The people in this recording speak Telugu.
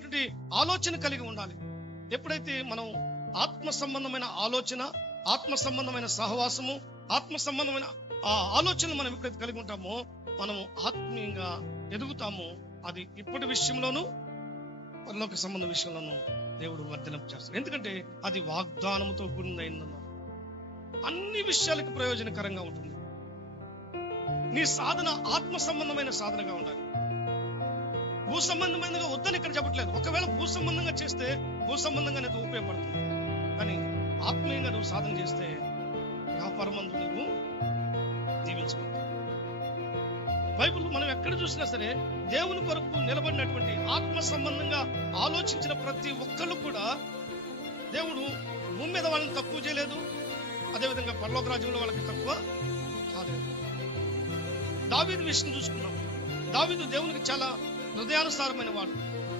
సంబంధమైనటువంటి ఆలోచన కలిగి ఉండాలి. ఎప్పుడైతే మనం ఆత్మ సంబంధమైన ఆలోచన, ఆత్మ సంబంధమైన సహవాసము, ఆత్మ సంబంధమైన ఆలోచనలు మనం ఎప్పుడైతే కలిగి ఉంటామో మనము ఆత్మీయంగా ఎదుగుతాము. అది ఇప్పటి విషయంలోనూ పరలోక సంబంధ విషయంలోనూ దేవుడు వర్ధలింప చేస్తాడు. ఎందుకంటే అది వాగ్దానముతో కూడినదన్నారు. అన్ని విషయాలకు ప్రయోజనకరంగా ఉంటుంది. నీ సాధన ఆత్మ సంబంధమైన సాధనగా ఉండాలి. భూ సంబంధమైనగా వద్దని ఇక్కడ చెప్పట్లేదు. ఒకవేళ భూ సంబంధంగా చేస్తే భూ సంబంధంగా నీకు ఉపయోగపడుతుంది. కానీ ఆత్మీయంగా నువ్వు సాధన చేస్తే వ్యాపారమందు నువ్వు జీవించుకుంటావు. బైబిల్ మనం ఎక్కడ చూసినా సరే దేవుని కొరకు నిలబడినటువంటి ఆత్మ సంబంధంగా ఆలోచించిన ప్రతి ఒక్కళ్ళు కూడా దేవుడు భూమి మీద వాళ్ళని తక్కువ చేయలేదు. అదేవిధంగా పరలోక రాజ్యంలో వాళ్ళకి తక్కువ కాలేదు. దావీదు విషయం చూసుకున్నాం. దావీదు దేవునికి చాలా హృదయానుసారమైన వాడు.